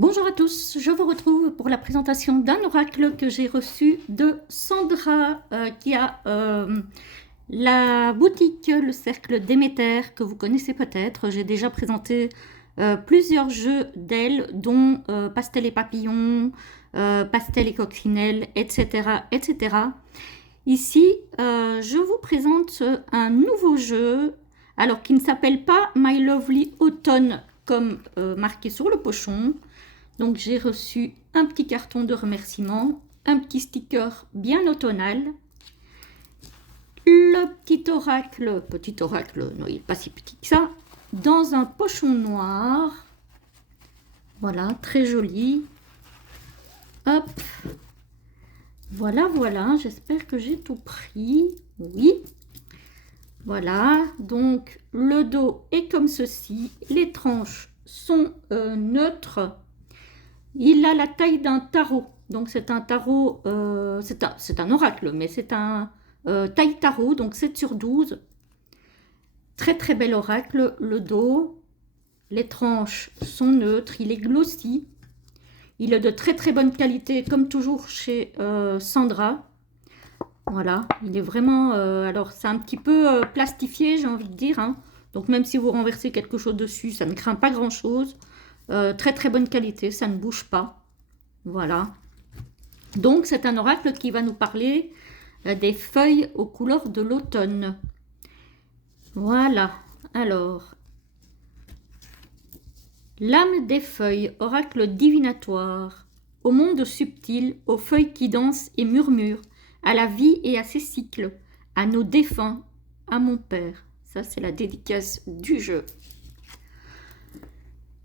Bonjour à tous, je vous retrouve pour la présentation d'un oracle que j'ai reçu de Sandra qui a la boutique Le Cercle Déméter que vous connaissez peut-être. J'ai déjà présenté plusieurs jeux d'elle dont Pastel et Papillon, Pastel et Coccinelle, etc. etc. Ici, je vous présente un nouveau jeu alors qui ne s'appelle pas My Lovely Autumn comme marqué sur le pochon. Donc j'ai reçu un petit carton de remerciement, un petit sticker bien automnal, le petit oracle, non il n'est pas si petit que ça, dans un pochon noir. Voilà, très joli. Hop, voilà, j'espère que j'ai tout pris. Oui, voilà, donc le dos est comme ceci, les tranches sont neutres. Il a la taille d'un tarot, donc c'est un tarot, c'est un oracle, mais c'est un taille tarot, donc 7 sur 12. Très très bel oracle, le dos, les tranches sont neutres, il est glossy, il est de très très bonne qualité, comme toujours chez Sandra. Voilà, il est vraiment, alors c'est un petit peu plastifié, j'ai envie de dire, hein. Donc même si vous renversez quelque chose dessus, ça ne craint pas grand chose. Très très bonne qualité, ça ne bouge pas. Voilà. Donc c'est un oracle qui va nous parler des feuilles aux couleurs de l'automne. Voilà. Alors, l'âme des feuilles, oracle divinatoire. Au monde subtil, aux feuilles qui dansent et murmurent, à la vie et à ses cycles, à nos défunts, à mon père. Ça c'est la dédicace du jeu.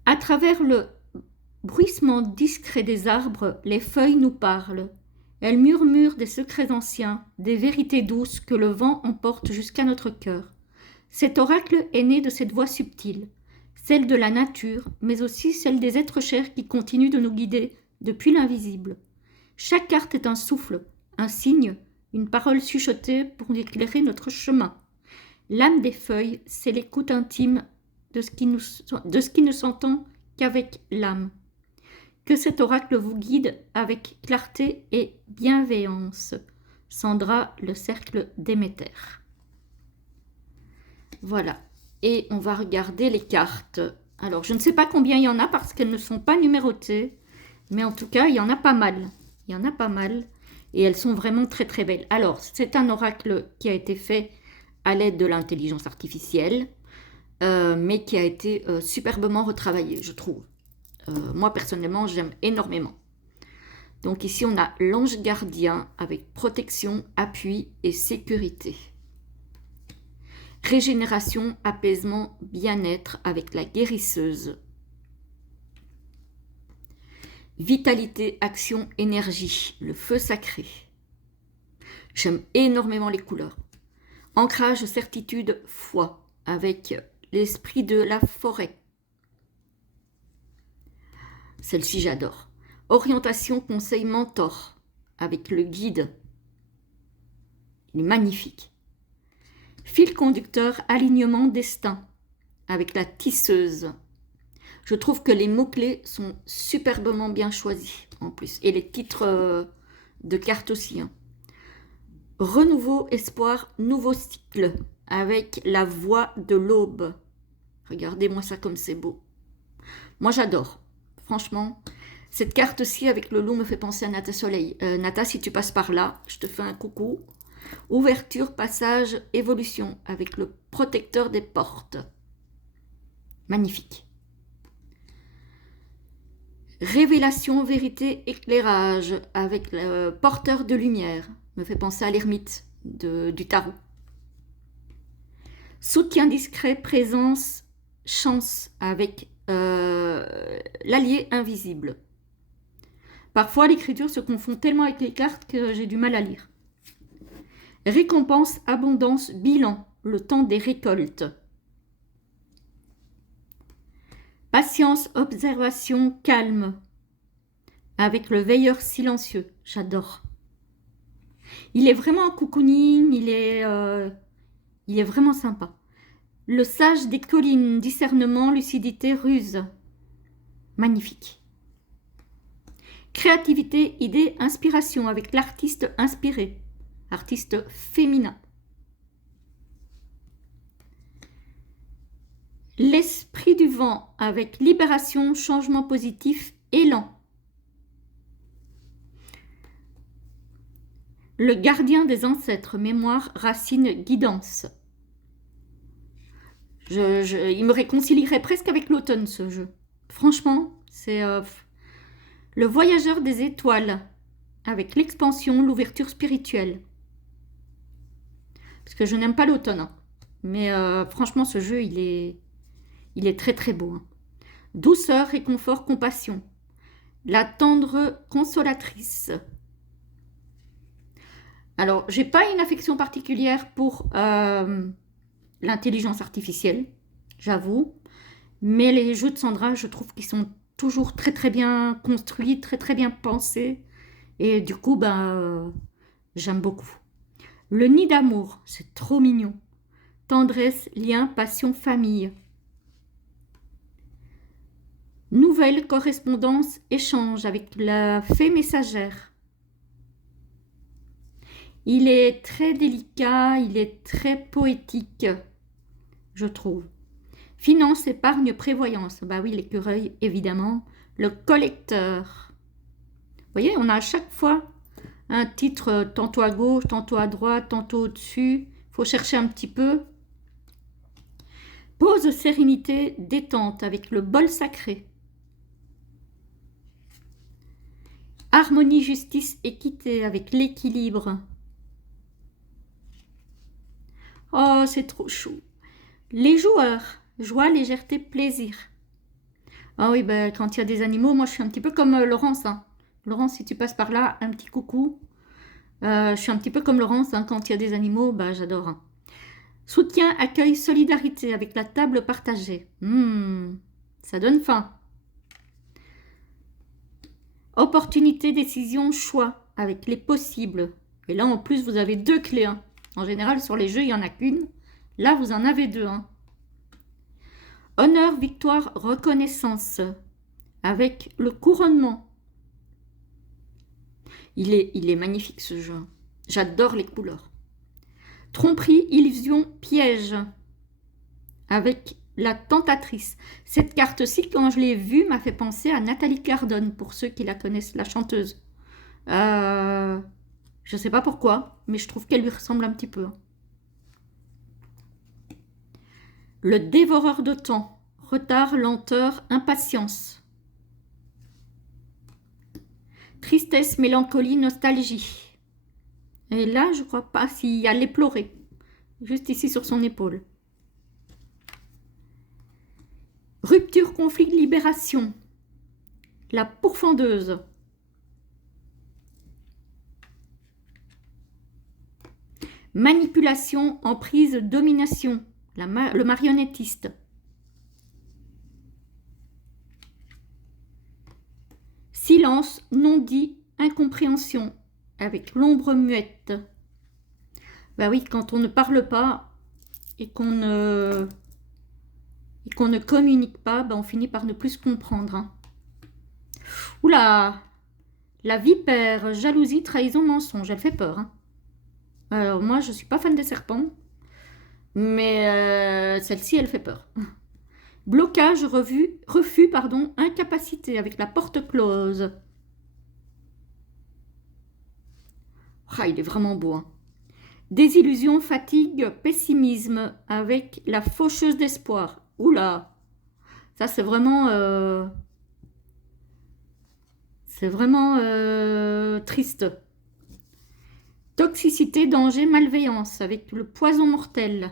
À travers le bruissement discret des arbres, les feuilles nous parlent. Elles murmurent des secrets anciens, des vérités douces que le vent emporte jusqu'à notre cœur. Cet oracle est né de cette voix subtile, celle de la nature, mais aussi celle des êtres chers qui continuent de nous guider depuis l'invisible. Chaque carte est un souffle, un signe, une parole chuchotée pour éclairer notre chemin. L'âme des feuilles, c'est l'écoute intime de ce qui ne s'entend qu'avec l'âme. Que cet oracle vous guide avec clarté et bienveillance. Sandra, le cercle Déméter. Voilà. Et on va regarder les cartes. Alors, je ne sais pas combien il y en a parce qu'elles ne sont pas numérotées. Mais en tout cas, il y en a pas mal. Il y en a pas mal. Et elles sont vraiment très très belles. Alors, c'est un oracle qui a été fait à l'aide de l'intelligence artificielle. Mais qui a été superbement retravaillé, je trouve. Moi, personnellement, j'aime énormément. Donc ici, on a l'ange gardien avec protection, appui et sécurité. Régénération, apaisement, bien-être avec la guérisseuse. Vitalité, action, énergie, le feu sacré. J'aime énormément les couleurs. Ancrage, certitude, foi avec l'esprit de la forêt. Celle-ci, j'adore. Orientation, conseil, mentor, avec le guide. Il est magnifique. Fil conducteur, alignement, destin, avec la tisseuse. Je trouve que les mots-clés sont superbement bien choisis, en plus. Et les titres de cartes aussi. Hein. Renouveau, espoir, nouveau cycle, avec la voix de l'aube. Regardez-moi ça comme c'est beau. Moi, j'adore. Franchement, cette carte-ci avec le loup me fait penser à Nata Soleil. Nata, si tu passes par là, je te fais un coucou. Ouverture, passage, évolution avec le protecteur des portes. Magnifique. Révélation, vérité, éclairage avec le porteur de lumière. Me fait penser à l'ermite du tarot. Soutien discret, présence, chance avec l'allié invisible. Parfois, l'écriture se confond tellement avec les cartes que j'ai du mal à lire. Récompense, abondance, bilan, le temps des récoltes. Patience, observation, calme, avec le veilleur silencieux. J'adore. Il est vraiment en cocooning, il est vraiment sympa. Le sage des collines, discernement, lucidité, ruse. Magnifique. Créativité, idée, inspiration avec l'artiste inspiré, artiste féminin. L'esprit du vent avec libération, changement positif, élan. Le gardien des ancêtres, mémoire, racine, guidance. Il me réconcilierait presque avec l'automne, ce jeu. Franchement, c'est le voyageur des étoiles, avec l'expansion, l'ouverture spirituelle. Parce que je n'aime pas l'automne, hein. Mais franchement, ce jeu, il est très très beau, hein. Douceur, réconfort, compassion. La tendre consolatrice. Alors, j'ai pas une affection particulière pour l'intelligence artificielle, j'avoue. Mais les jeux de Sandra, je trouve qu'ils sont toujours très très bien construits, très très bien pensés. Et du coup, j'aime beaucoup. Le nid d'amour, c'est trop mignon. Tendresse, lien, passion, famille. Nouvelle correspondance, échange avec la fée messagère. Il est très délicat, il est très poétique, je trouve. Finance, épargne, prévoyance. Bah oui, l'écureuil, évidemment. Le collecteur. Vous voyez, on a à chaque fois un titre tantôt à gauche, tantôt à droite, tantôt au-dessus. Il faut chercher un petit peu. Pause, sérénité, détente avec le bol sacré. Harmonie, justice, équité avec l'équilibre. Oh, c'est trop chou. Les joueurs, joie, légèreté, plaisir. Ah oui, quand il y a des animaux, moi je suis un petit peu comme Laurence, hein. Laurence, si tu passes par là, un petit coucou. Je suis un petit peu comme Laurence, hein, quand il y a des animaux, j'adore, hein. Soutien, accueil, solidarité avec la table partagée. Ça donne faim. Opportunité, décision, choix avec les possibles. Et là, en plus, vous avez 2 clés, hein. En général, sur les jeux, il n'y en a qu'une. Là, vous en avez 2, hein. Honneur, victoire, reconnaissance. Avec le couronnement. Il est magnifique, ce jeu. J'adore les couleurs. Tromperie, illusion, piège. Avec la tentatrice. Cette carte-ci, quand je l'ai vue, m'a fait penser à Nathalie Cardone, pour ceux qui la connaissent, la chanteuse. Je ne sais pas pourquoi, mais je trouve qu'elle lui ressemble un petit peu. Le dévoreur de temps. Retard, lenteur, impatience. Tristesse, mélancolie, nostalgie. Et là, je ne crois pas s'il allait pleurer. Juste ici sur son épaule. Rupture, conflit, libération. La pourfendeuse. Manipulation, emprise, domination. Le marionnettiste. Silence, non-dit, incompréhension. Avec l'ombre muette. Bah oui, quand on ne parle pas et qu'on ne communique pas, on finit par ne plus se comprendre, hein. Oula, la vipère, jalousie, trahison, mensonge, elle fait peur, hein. Alors moi, je ne suis pas fan des serpents, mais celle-ci, elle fait peur. Blocage, refus, incapacité avec la porte close. Ah, il est vraiment beau, hein. Désillusion, fatigue, pessimisme avec la faucheuse d'espoir. Oula, ça c'est vraiment triste. Toxicité, danger, malveillance avec le poison mortel.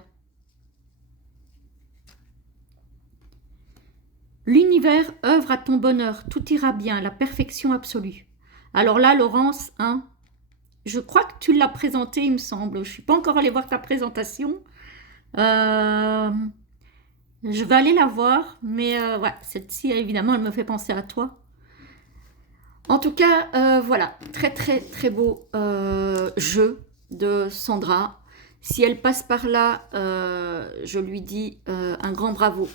L'univers œuvre à ton bonheur, tout ira bien, la perfection absolue. Alors là, Laurence, hein, je crois que tu l'as présenté, il me semble. Je ne suis pas encore allée voir ta présentation. Je vais aller la voir, mais ouais, celle-ci, évidemment, elle me fait penser à toi. En tout cas, voilà, très très très beau jeu de Sandra. Si elle passe par là, je lui dis un grand bravo.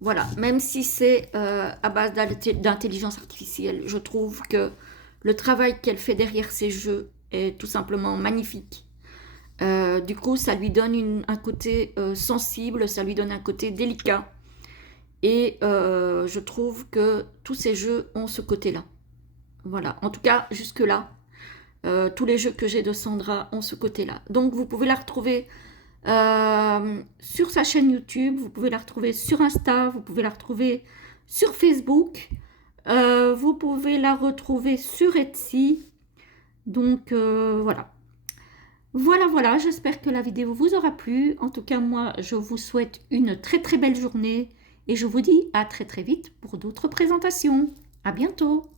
Voilà, même si c'est à base d'intelligence artificielle, je trouve que le travail qu'elle fait derrière ces jeux est tout simplement magnifique. Du coup, ça lui donne un côté sensible, ça lui donne un côté délicat. Et je trouve que tous ces jeux ont ce côté-là. Voilà, en tout cas, jusque-là, tous les jeux que j'ai de Sandra ont ce côté-là. Donc, vous pouvez la retrouver sur sa chaîne YouTube, vous pouvez la retrouver sur Insta, vous pouvez la retrouver sur Facebook, vous pouvez la retrouver sur Etsy. Donc, voilà. Voilà, j'espère que la vidéo vous aura plu. En tout cas, moi, je vous souhaite une très très belle journée et je vous dis à très très vite pour d'autres présentations. À bientôt!